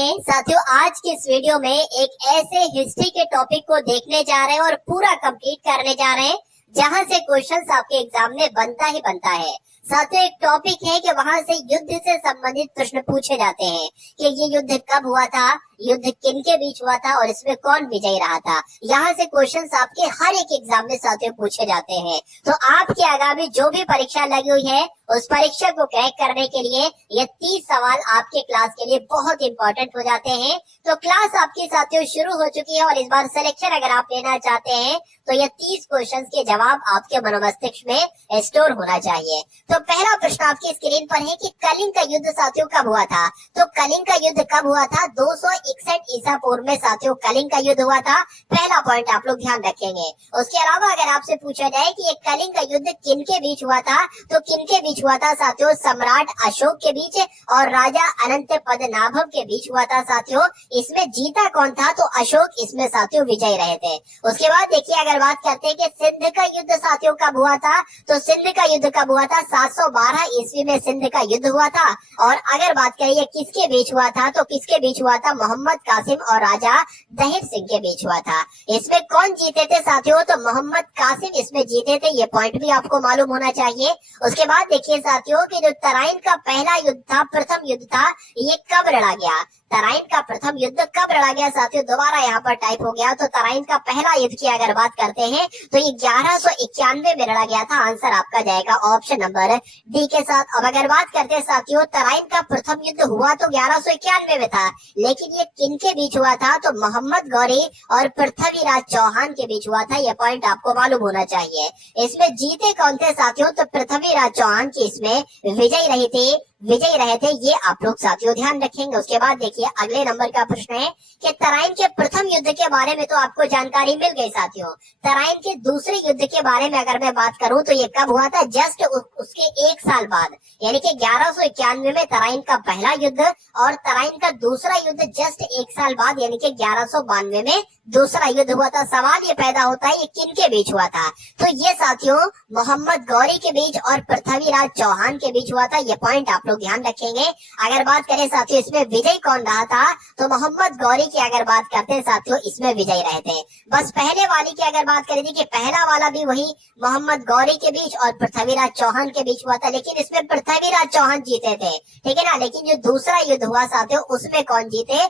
साथियों, आज की इस वीडियो में एक ऐसे हिस्ट्री के टॉपिक को देखने जा रहे हैं और पूरा कंप्लीट करने जा रहे हैं जहां से क्वेश्चंस आपके एग्जाम में बनता ही बनता है। साथियों, एक टॉपिक है कि वहां से युद्ध से संबंधित प्रश्न पूछे जाते हैं कि ये युद्ध कब हुआ था, युद्ध किन के बीच हुआ था और इसमें कौन विजयी रहा था। यहाँ से क्वेश्चंस आपके हर एक एग्जाम में साथियों पूछे जाते हैं। तो आपके आगामी जो भी परीक्षा लगी हुई है उस परीक्षा को क्रैक करने के लिए ये 30 सवाल आपके क्लास के लिए बहुत इंपॉर्टेंट हो जाते हैं। तो क्लास आपकी साथियों शुरू हो चुकी है और इस बार सिलेक्शन अगर आप लेना चाहते हैं तो ये 30 क्वेश्चंस के जवाब आपके मनोमस्तिष्क में स्टोर होना चाहिए। तो पहला प्रश्न आपकी स्क्रीन पर है कि कलिंग का युद्ध साथियों कब हुआ था। तो कलिंग का युद्ध कब हुआ था? 261 ईसा पूर्व में साथियों कलिंग का युद्ध हुआ था। पहला पॉइंट आप लोग ध्यान रखेंगे। उसके अलावा अगर आपसे पूछा जाए कि ये कलिंग का युद्ध किन के बीच हुआ था, तो किन के बीच हुआ था साथियों? सम्राट अशोक के बीच और राजा अनंत पद्मनाभ के बीच हुआ था साथियों। इसमें जीता कौन था? तो अशोक इसमें साथियों विजयी रहे थे। उसके बाद देखिए, अगर बात करते हैं कि सिंध का युद्ध साथियों कब हुआ था, तो सिंध का युद्ध कब हुआ था? 712 ईस्वी में सिंध का युद्ध हुआ था। और अगर बात करिए किसके बीच हुआ था, तो किसके बीच हुआ था? मोहम्मद कासिम और राजा दहिर सिंह के बीच हुआ था। इसमें कौन जीते थे साथियों? तो मोहम्मद कासिम इसमें जीते थे। ये पॉइंट भी आपको मालूम होना चाहिए। उसके बाद देखिए साथियों कि जो तराइन का पहला युद्ध था, प्रथम युद्ध था, ये कब लड़ा गया? तराइन का प्रथम युद्ध कब लड़ा गया साथियों? दोबारा यहाँ पर टाइप हो गया। तो तराइन का पहला युद्ध की अगर बात करते हैं तो ये 1191 में लड़ा गया था। आंसर आपका जाएगा ऑप्शन नंबर डी के साथ। अब अगर बात करते हैं साथियों, तराइन का प्रथम युद्ध हुआ तो 1191 में था, लेकिन ये किन के बीच हुआ था? तो मोहम्मद गौरी और पृथ्वीराज चौहान के बीच हुआ था। ये पॉइंट आपको मालूम होना चाहिए। इसमें जीते कौन थे साथियों? तो पृथ्वीराज चौहान की इसमें विजयी रहे थे। ये आप लोग साथियों ध्यान रखेंगे। उसके बाद देखिए अगले नंबर का प्रश्न है कि तराइन के प्रथम युद्ध के बारे में तो आपको जानकारी मिल गई साथियों। तराइन के दूसरे युद्ध के बारे में अगर मैं बात करूं तो ये कब हुआ था? जस्ट उसके एक साल बाद, यानी कि 1191 में तराइन का पहला युद्ध और तराइन का दूसरा युद्ध जस्ट एक साल बाद, यानी कि 1192 में दूसरा युद्ध हुआ था। सवाल ये पैदा होता है ये किन के बीच हुआ था? तो ये साथियों मोहम्मद गौरी के बीच और पृथ्वीराज चौहान के बीच हुआ था। ये पॉइंट आप लोग ध्यान रखेंगे। अगर बात करें साथियों इसमें विजय कौन रहा था, तो मोहम्मद गौरी की अगर बात करते हैं साथियों इसमें विजयी रहे थे। बस पहले वाली की अगर बात करें थी कि पहला वाला भी वही मोहम्मद गौरी के बीच और पृथ्वीराज चौहान के बीच हुआ था, लेकिन इसमें पृथ्वीराज चौहान जीते थे, ठीक है ना। लेकिन जो दूसरा युद्ध हुआ साथियों उसमें कौन जीते?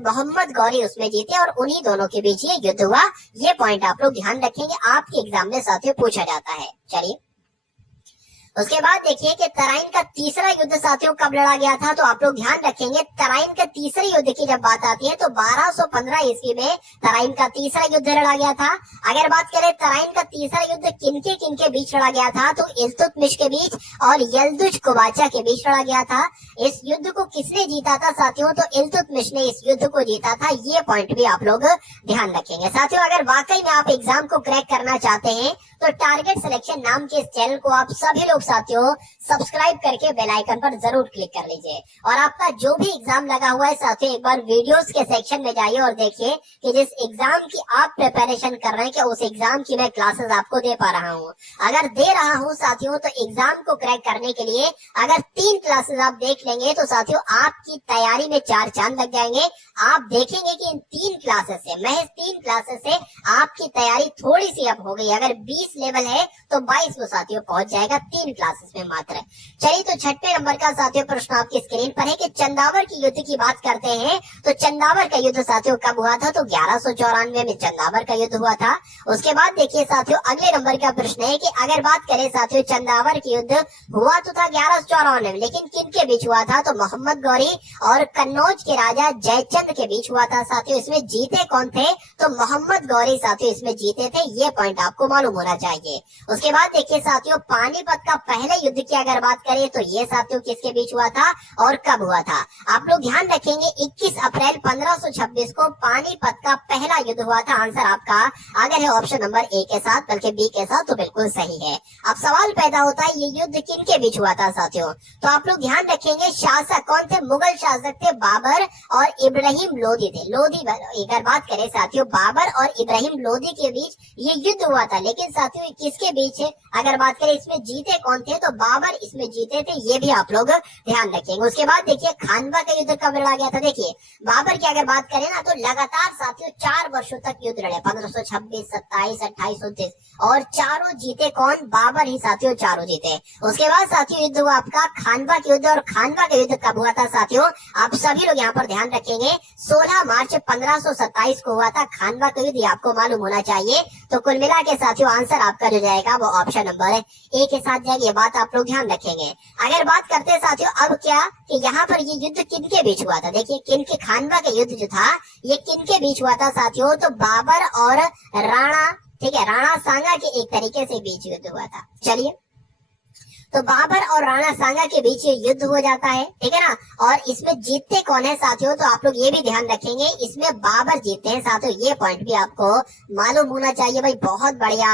मोहम्मद गौरी उसमें जीते और उन्हीं दोनों के बीच ये युद्ध हुआ। ये पॉइंट आप लोग ध्यान रखेंगे, आपके एग्जाम में साथियों पूछा जाता है। चलिए उसके बाद देखिए कि तराइन का तीसरा युद्ध साथियों कब लड़ा गया था, तो आप लोग ध्यान रखेंगे तराइन के तीसरे युद्ध की जब बात आती है तो 1215 ईस्वी में तराइन का तीसरा युद्ध लड़ा गया था। अगर बात करें तराइन का तीसरा युद्ध किनके बीच लड़ा गया था, तो इल्तुतमिश के बीच और यल्दुज कुबाचा के बीच लड़ा गया था। इस युद्ध को किसने जीता था साथियों? तो इल्तुतमिश ने इस युद्ध को जीता था। ये पॉइंट भी आप लोग ध्यान रखेंगे साथियों। अगर वाकई में आप एग्जाम को क्रैक करना चाहते हैं तो टारगेट सिलेक्शन नाम के इस चैनल को आप सभी लोग साथियों सब्सक्राइब करके बेल आइकन पर जरूर क्लिक कर लीजिए। और आपका जो भी एग्जाम लगा हुआ है साथियों एक बार वीडियोस के सेक्शन में जाइए और देखिए कि जिस एग्जाम की आप प्रिपरेशन कर रहे हैं क्या उस एग्जाम की मैं क्लासेस आपको दे पा रहा हूँ। अगर दे रहा हूँ साथियों तो एग्जाम को क्रैक करने के लिए अगर 3 क्लासेस आप देख लेंगे तो साथियों आपकी तैयारी में 4 चांद लग जाएंगे। आप देखेंगे कि इन 3 क्लासेस से, महज 3 क्लासेस से आपकी तैयारी थोड़ी सी अप हो गई। अगर 20 लेवल है तो 22 वो साथियों पहुंच जाएगा 3 क्लासेस में मात्र। चलिए तो छठे नंबर का साथियों प्रश्न आपकी स्क्रीन पर है कि चंदावर की युद्ध की बात करते हैं तो चंदावर का युद्ध साथियों कब हुआ था, तो 1194 में चंदावर का युद्ध हुआ था। उसके बाद देखिए साथियों अगले नंबर का प्रश्न है कि अगर बात करें साथियों चंदावर की युद्ध हुआ तो था 1194 में, लेकिन किन के बीच हुआ था? तो मोहम्मद गौरी और कन्नौज के राजा जयचंद के बीच हुआ था साथियों। इसमें जीते कौन थे? तो मोहम्मद गौरी साथियों इसमें जीते थे। ये पॉइंट आपको मालूम होना चाहिए। उसके बाद देखिए साथियों पानीपत का पहले युद्ध की अगर बात करें तो ये साथियों किसके बीच हुआ था और कब हुआ था? आप लोग ध्यान रखेंगे 21 अप्रैल 1526 को पानीपत का पहला युद्ध हुआ था। आंसर आपका अगर है ऑप्शन नंबर ए के साथ बल्कि बी के साथ तो बिल्कुल सही है। अब सवाल पैदा होता है ये युद्ध किन के बीच हुआ था साथियों, तो आप लोग ध्यान रखेंगे शासक कौन थे? मुगल शासक थे बाबर और इब्राहिम लोदी थे। अगर बात करें साथियों बाबर और इब्राहिम लोदी के बीच ये युद्ध हुआ था, लेकिन साथियों किसके बीच है, अगर बात करें इसमें जीते कौन थे, तो बाबर इसमें जीते थे, ये भी आप लोग ध्यान रखेंगे। उसके बाद देखिए खानवा का युद्ध कब लड़ा गया था। देखिए बाबर की अगर बात करें ना, तो लगातार साथियों 4 वर्षों तक युद्ध लड़े, 1526, 27, 28, 29, और चारों जीते कौन, बाबर ही साथियों चारों जीते। उसके बाद साथियों युद्ध हुआ आपका खानवा के युद्ध, और खानवा का युद्ध कब हुआ था साथियों, आप सभी लोग यहाँ पर ध्यान रखेंगे, 16 मार्च 1527 को हुआ था खानवा का युद्ध, ये आपको मालूम होना चाहिए। तो कुल मिला के साथियों आंसर आपका जो जाएगा वो ऑप्शन नंबर ए के साथ जाएगी, ये बात आप लोग ध्यान रखेंगे। अगर बात करते हैं साथियों अब क्या कि यहाँ पर ये युद्ध किनके बीच हुआ था, देखिए किनके, खानवा का युद्ध जो था ये किनके बीच हुआ था साथियों, तो बाबर और राणा, ठीक है, राणा सांगा के एक तरीके से बीच युद्ध हुआ था। चलिए तो बाबर और राणा सांगा के बीच ये युद्ध हो जाता है, ठीक है ना, और इसमें जीतते कौन है साथियों, तो आप लोग ये भी ध्यान रखेंगे, इसमें बाबर जीतते हैं साथियों, ये पॉइंट भी आपको मालूम होना चाहिए भाई, बहुत बढ़िया,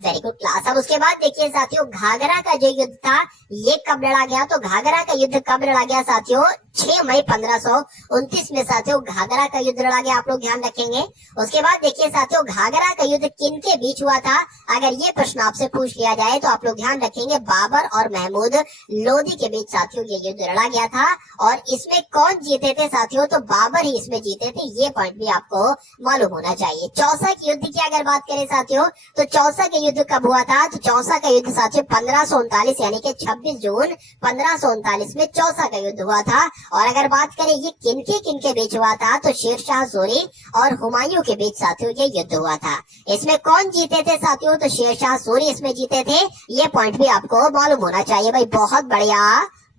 वेरी गुड क्लास। अब उसके बाद देखिए साथियों घाघरा का जो युद्ध था ये कब लड़ा गया, तो घाघरा का युद्ध कब लड़ा गया साथियों, 6 मई 1529 में साथियों घाघरा का युद्ध लड़ा गया, आप लोग ध्यान रखेंगे। उसके बाद देखिए साथियों घाघरा का युद्ध किन के बीच हुआ था, अगर ये प्रश्न आपसे पूछ लिया जाए तो आप लोग ध्यान रखेंगे, बाबर और महमूद लोदी के बीच साथियों ये युद्ध लड़ा गया था, और इसमें कौन जीते थे साथियों, तो बाबर ही इसमें जीते थे, ये पॉइंट भी आपको मालूम होना चाहिए। चौसा के युद्ध की अगर बात करें साथियों, तो चौसा के युद्ध कब हुआ था, तो चौसा का युद्ध साथियों 1539 यानी कि 26 जून 1539 में चौसा का युद्ध हुआ था। और अगर बात करें ये किनके बीच हुआ था, तो शेरशाह सूरी और हुमायूं के बीच साथियों ये युद्ध हुआ था। इसमें कौन जीते थे साथियों, तो शेरशाह सूरी इसमें जीते थे, ये पॉइंट भी आपको मालूम होना चाहिए भाई, बहुत बढ़िया,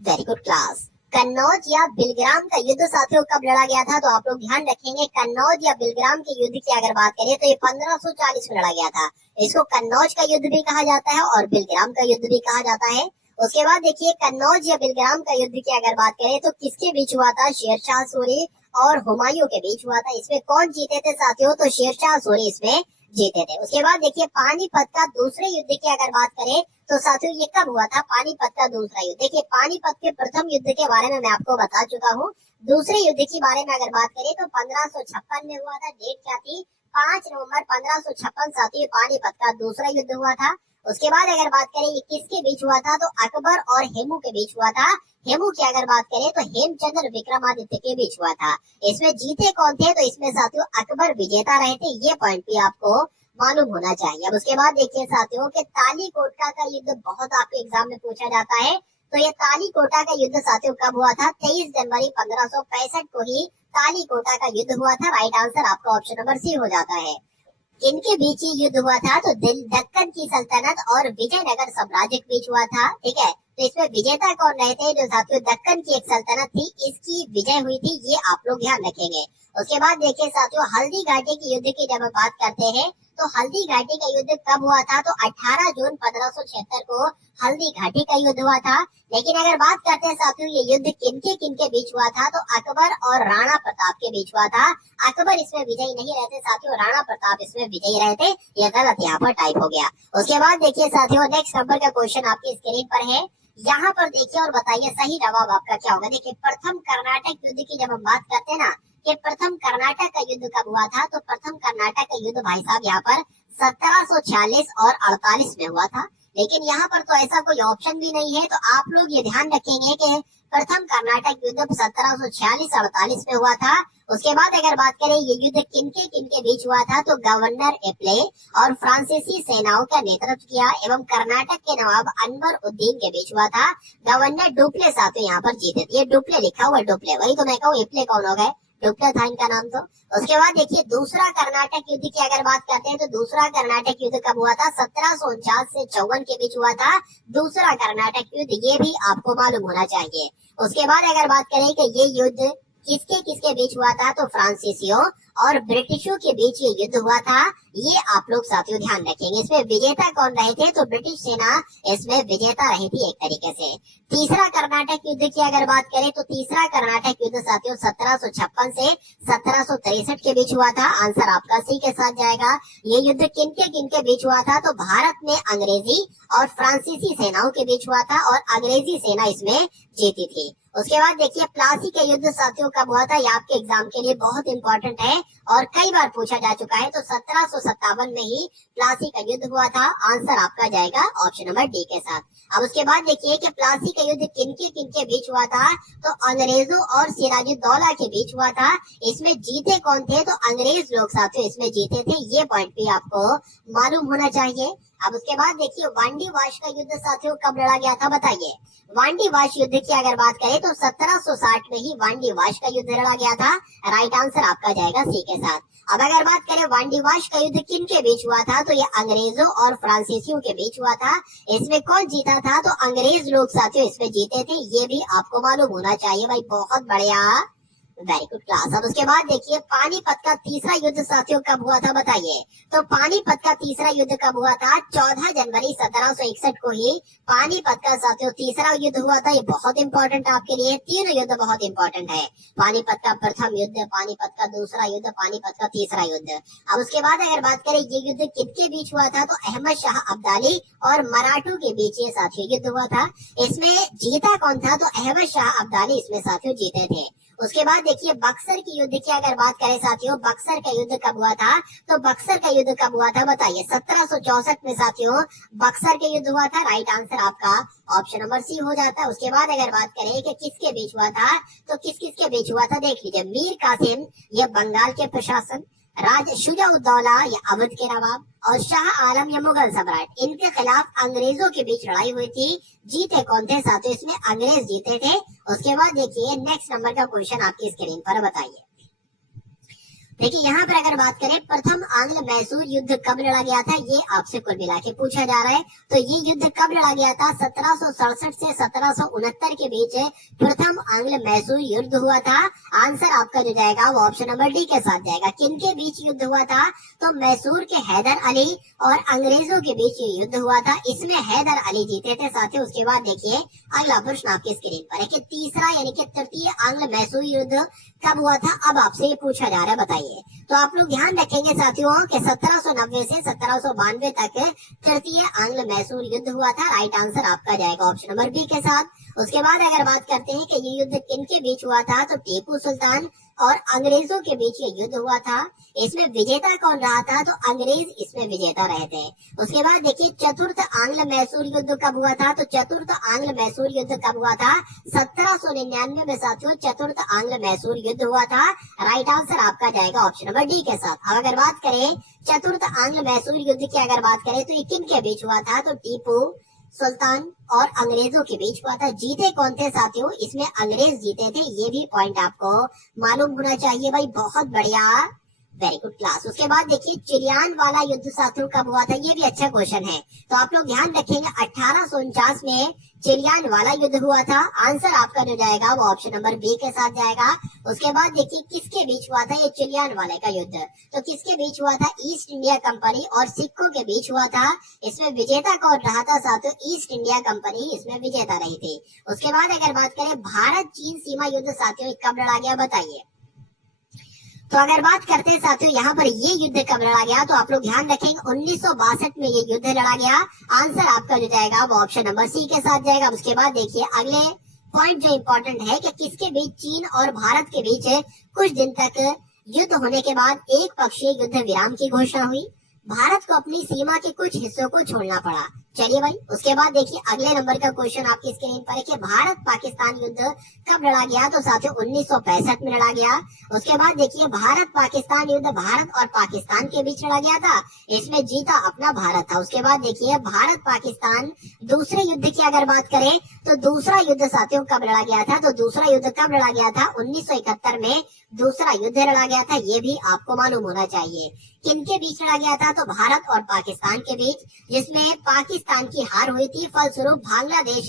वेरी गुड क्लास। कन्नौज या बिलग्राम का युद्ध साथियों कब लड़ा गया था, तो आप लोग ध्यान रखेंगे, कन्नौज या बिलग्राम के युद्ध की अगर बात करें तो ये 1540 में लड़ा गया था। इसको कन्नौज का युद्ध भी कहा जाता है और बिलग्राम का युद्ध भी कहा जाता है। उसके बाद देखिए कन्नौज या बिलग्राम का युद्ध की अगर बात करें तो किसके बीच हुआ था, शेरशाह सूरी और हुमायूं के बीच हुआ था। इसमें कौन जीते थे साथियों, तो शेरशाह सूरी इसमें जीते थे। उसके बाद देखिए पानीपत का दूसरे युद्ध की अगर बात करें तो साथियों ये कब हुआ था, पानीपत का दूसरा युद्ध। देखिए पानीपत के प्रथम युद्ध के बारे में मैं आपको बता चुका हूँ, दूसरे युद्ध के बारे में अगर बात करें तो 1556 में हुआ था। डेट क्या थी, 5 नवंबर 1556 साथियों पानीपत का दूसरा युद्ध हुआ था। उसके बाद अगर बात करें ये किसके बीच हुआ था, तो अकबर और हेमू के बीच हुआ था। हेमू की अगर बात करें तो हेमचंद्र विक्रमादित्य के बीच हुआ था। इसमें जीते कौन थे, तो इसमें साथियों अकबर विजेता रहे थे, ये पॉइंट भी आपको मालूम होना चाहिए। अब उसके बाद देखिए साथियों के तालीकोटा का युद्ध बहुत आपके एग्जाम में पूछा जाता है, तो ये तालीकोटा का युद्ध साथियों कब हुआ था, 23 जनवरी 1565 को ही तालीकोटा का युद्ध हुआ था। राइट आंसर आपका ऑप्शन नंबर सी हो जाता है। किनके बीच ये युद्ध हुआ था, तो दक्कन की सल्तनत और विजयनगर साम्राज्य के बीच हुआ था, ठीक है। तो इसमें विजेता कौन रहे थे, जो साथियों दक्कन की एक सल्तनत थी इसकी विजय हुई थी, ये आप लोग ध्यान रखेंगे। उसके बाद देखिए साथियों हल्दी घाटी के युद्ध की जब हम बात करते हैं तो हल्दी घाटी का युद्ध कब हुआ था, तो 18 जून 1576 को हल्दी घाटी का युद्ध हुआ था। लेकिन अगर बात करते हैं साथियों ये युद्ध किनके बीच हुआ था, तो अकबर और राणा प्रताप के बीच हुआ था। अकबर इसमें विजयी नहीं रहते साथियों, राणा प्रताप इसमें विजयी रहते, ये गलत यहाँ पर टाइप हो गया। उसके बाद देखिए साथियों नेक्स्ट नंबर का क्वेश्चन आपकी स्क्रीन पर है, यहाँ पर देखिए और बताइए सही जवाब आपका क्या होगा। देखिए प्रथम कर्नाटक युद्ध की जब हम बात करते हैं ना कि प्रथम कर्नाटक का युद्ध कब हुआ था, तो प्रथम कर्नाटक का युद्ध भाई साहब यहाँ पर 1746 और 48 में हुआ था। लेकिन यहाँ पर तो ऐसा कोई ऑप्शन भी नहीं है, तो आप लोग ये ध्यान रखेंगे कि प्रथम कर्नाटक युद्ध 1746-48 में हुआ था। उसके बाद अगर बात करें ये युद्ध किनके बीच हुआ था, तो गवर्नर एप्ले और फ्रांसीसी सेनाओं का नेतृत्व किया एवं कर्नाटक के नवाब अनवर उद्दीन के बीच हुआ था। गवर्नर डुप्ले साथियों यहाँ पर जीते थे, ये डुप्ले लिखा हुआ डुप्ले, वही तो मैं कहूँ एप्ले कौन हो गए, डुप्ले था इनका नाम। तो उसके बाद देखिए दूसरा कर्नाटक युद्ध की अगर बात करते हैं तो दूसरा कर्नाटक युद्ध कब हुआ था, 1749 से 54 के बीच हुआ था दूसरा कर्नाटक युद्ध, ये भी आपको मालूम होना चाहिए। उसके बाद अगर बात करें कि ये युद्ध किसके बीच हुआ था, तो फ्रांसीसियों और ब्रिटिशों के बीच ये युद्ध हुआ था, ये आप लोग साथियों ध्यान रखेंगे। इसमें विजेता कौन रहे थे, तो ब्रिटिश सेना इसमें विजेता रही थी एक तरीके से। तीसरा कर्नाटक युद्ध की अगर बात करें तो तीसरा कर्नाटक युद्ध साथियों 1756 से 1763 के बीच हुआ था। आंसर आपका सी के साथ जाएगा। ये युद्ध किनके बीच हुआ था, तो भारत में अंग्रेजी और फ्रांसीसी सेनाओं के बीच हुआ था और अंग्रेजी सेना इसमें जीती थी। उसके बाद देखिए प्लासी का युद्ध साथियों कब हुआ था, ये आपके एग्जाम के लिए बहुत इंपॉर्टेंट है और कई बार पूछा जा चुका है। तो 1757 में ही प्लासी का युद्ध हुआ था। आंसर आपका जाएगा ऑप्शन नंबर डी के साथ। अब उसके बाद देखिए कि प्लासी का युद्ध किनके बीच हुआ था, तो अंग्रेजों और सिराजुद्दौला के बीच हुआ था। इसमें जीते कौन थे, तो अंग्रेज लोग साथियों इसमें जीते थे। ये पॉइंट भी आपको मालूम होना चाहिए। अब उसके बाद देखिए वांडी वाश का युद्ध साथियों कब लड़ा गया था, बताइए। वांडी वाश युद्ध की अगर बात करें तो 1760 में ही वांडी वाश का युद्ध लड़ा गया था। राइट आंसर आपका जाएगा सी के साथ। अब अगर बात करें वांडी वाश का युद्ध किन के बीच हुआ था, तो ये अंग्रेजों और फ्रांसीसियों के बीच हुआ था। इसमें कौन जीता था, तो अंग्रेज लोग साथियों इसमें जीते थे। ये भी आपको मालूम होना चाहिए भाई, बहुत बढ़िया, वेरी गुड क्लास। अब उसके बाद देखिए पानीपत का तीसरा युद्ध साथियों कब हुआ था, बताइए। तो पानीपत का तीसरा युद्ध कब हुआ था, 14 जनवरी 1761 को ही पानीपत का साथियों तीसरा युद्ध हुआ था। ये बहुत इंपॉर्टेंट आपके लिए, तीनों युद्ध बहुत इंपॉर्टेंट है। पानीपत का प्रथम युद्ध, पानीपत का दूसरा युद्ध, पानीपत का तीसरा युद्ध। अब उसके बाद अगर बात करें ये युद्ध किसके बीच हुआ था, तो अहमद शाह अब्दाली और मराठों के बीच ये साथियों युद्ध हुआ था। इसमें जीता कौन था, तो अहमद शाह अब्दाली इसमें साथियों जीते थे। उसके बाद देखिए बक्सर की युद्ध की अगर बात करें साथियों, बक्सर का युद्ध कब हुआ था, तो बक्सर का युद्ध कब हुआ था, बताइए। 1764 में साथियों बक्सर के युद्ध हुआ था। राइट आंसर आपका ऑप्शन नंबर सी हो जाता है। उसके बाद अगर बात करें कि किसके बीच हुआ था, तो किस किस के बीच हुआ था, देख लीजिए। मीर कासिम ये बंगाल के प्रशासन, राज शुजा-उद-दौला या अवध के नवाब, और शाह आलम या मुगल सम्राट, इनके खिलाफ अंग्रेजों के बीच लड़ाई हुई थी। जीते कौन थे साथियों, इसमें अंग्रेज जीते थे। उसके बाद देखिए नेक्स्ट नंबर का क्वेश्चन आपकी स्क्रीन पर, बताइए। देखिए यहाँ पर अगर बात करें प्रथम आंग्ल मैसूर युद्ध कब लड़ा गया था, ये आपसे कुल मिला के पूछा जा रहा है। तो ये युद्ध कब लड़ा गया था, 1767 से 1769 के बीच प्रथम आंग्ल मैसूर युद्ध हुआ था। आंसर आपका जो जाएगा वो ऑप्शन नंबर डी के साथ जाएगा। किनके बीच युद्ध हुआ था, तो मैसूर के हैदर अली और अंग्रेजों के बीच ये युद्ध हुआ था। इसमें हैदर अली जीते थे साथियों। उसके बाद देखिए अगला प्रश्न आपकी स्क्रीन पर है कि तीसरा यानी कि तृतीय आंग्ल मैसूर युद्ध कब हुआ था। अब आपसे ये पूछा जा रहा है, बताइए। तो आप लोग ध्यान रखेंगे साथियों कि 1790 से 1792 तक तृतीय आंग्ल मैसूर युद्ध हुआ था। राइट आंसर आपका जाएगा ऑप्शन नंबर बी के साथ। उसके बाद अगर बात करते हैं कि ये युद्ध किनके बीच हुआ था, तो टीपू सुल्तान और अंग्रेजों के बीच ये युद्ध हुआ था। इसमें विजेता कौन रहा था, तो अंग्रेज इसमें विजेता रहे थे। उसके बाद देखिए चतुर्थ आंग्ल मैसूर युद्ध कब हुआ था, तो चतुर्थ आंग्ल मैसूर युद्ध कब हुआ था, 1799 में साथियों चतुर्थ आंग्ल मैसूर युद्ध हुआ था। राइट आंसर आपका जाएगा ऑप्शन नंबर डी के साथ। अब अगर बात करें चतुर्थ आंग्ल मैसूर युद्ध की अगर बात करें तो ये किन के बीच हुआ था, तो टीपू सुल्तान और अंग्रेजों के बीच हुआ था। जीते कौन थे साथियों, इसमें अंग्रेज जीते थे। ये भी पॉइंट आपको मालूम होना चाहिए भाई, बहुत बढ़िया, वेरी गुड क्लास। उसके बाद देखिए चिलियान वाला युद्ध साथियों कब हुआ था, ये भी अच्छा क्वेश्चन है। तो आप लोग ध्यान रखेंगे 1849 में चिलियान वाला युद्ध हुआ था। आंसर आपका जो जाएगा वो ऑप्शन नंबर बी के साथ जाएगा। उसके बाद देखिए किसके बीच हुआ था ये चिलियान वाले का युद्ध, तो किसके बीच हुआ था, ईस्ट इंडिया कंपनी और सिखों के बीच हुआ था। इसमें विजेता कौन रहा था साथियों, ईस्ट इंडिया कंपनी इसमें विजेता रही थी। उसके बाद अगर बात करें भारत चीन सीमा युद्ध साथियों कब लड़ा गया, बताइए। तो अगर बात करते हैं साथियों यहाँ पर ये युद्ध कब लड़ा गया, तो आप लोग ध्यान रखेंगे 1962 में ये युद्ध लड़ा गया। आंसर आपका जो जाएगा वो ऑप्शन नंबर सी के साथ जाएगा। उसके बाद देखिए अगले पॉइंट जो इम्पोर्टेंट है कि किसके बीच, चीन और भारत के बीच कुछ दिन तक युद्ध होने के बाद एक पक्षीय युद्ध विराम की घोषणा हुई। भारत को अपनी सीमा के कुछ हिस्सों को छोड़ना पड़ा। चलिए भाई, उसके बाद देखिए अगले नंबर का क्वेश्चन आपकी स्क्रीन पर है कि भारत पाकिस्तान युद्ध कब लड़ा गया, तो साथियों 1965 में लड़ा गया। उसके बाद देखिए भारत पाकिस्तान युद्ध भारत और पाकिस्तान के बीच लड़ा गया था। इसमें जीता अपना भारत था। उसके बाद देखिए भारत पाकिस्तान दूसरे युद्ध की अगर बात करें तो दूसरा युद्ध साथियों कब लड़ा गया था, तो दूसरा युद्ध कब लड़ा गया था, 1971 में दूसरा युद्ध लड़ा गया था। ये भी आपको मालूम होना चाहिए। किनके बीच लड़ा गया था, तो भारत और पाकिस्तान के बीच, जिसमें पाकिस्तान की हार हुई थी। फलस्वरूप बांग्लादेश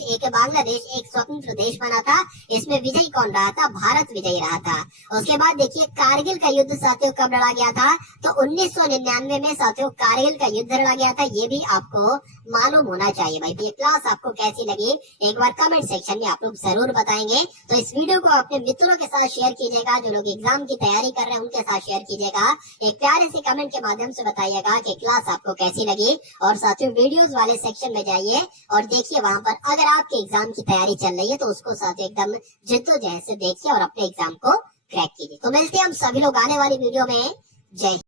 एक स्वतंत्र देश बना था। इसमें विजयी कौन रहा था, भारत विजयी रहा था। उसके बाद देखिए कारगिल का युद्ध साथियों कब लड़ा गया था, तो 1999 में साथियों कारगिल का युद्ध लड़ा गया था। ये भी आपको मालूम होना चाहिए भाई। ये क्लास आपको कैसी लगी एक बार कमेंट सेक्शन में आप लोग जरूर बताएंगे। तो इस वीडियो को अपने मित्रों के साथ शेयर कीजिएगा, जो लोग एग्जाम की तैयारी कर रहे हैं उनके साथ शेयर कीजिएगा। एक प्यारे से कमेंट के माध्यम से बताइएगा कि क्लास आपको कैसी लगी। और साथियों वीडियोस वाले सेक्शन में जाइए और देखिए वहां पर अगर आपके एग्जाम की तैयारी चल रही है तो उसको साथ एकदम जिद्दोजहद से देखिए और अपने एग्जाम को क्रैक कीजिए। तो मिलते हैं हम सभी लोग आने वाली वीडियो में। जय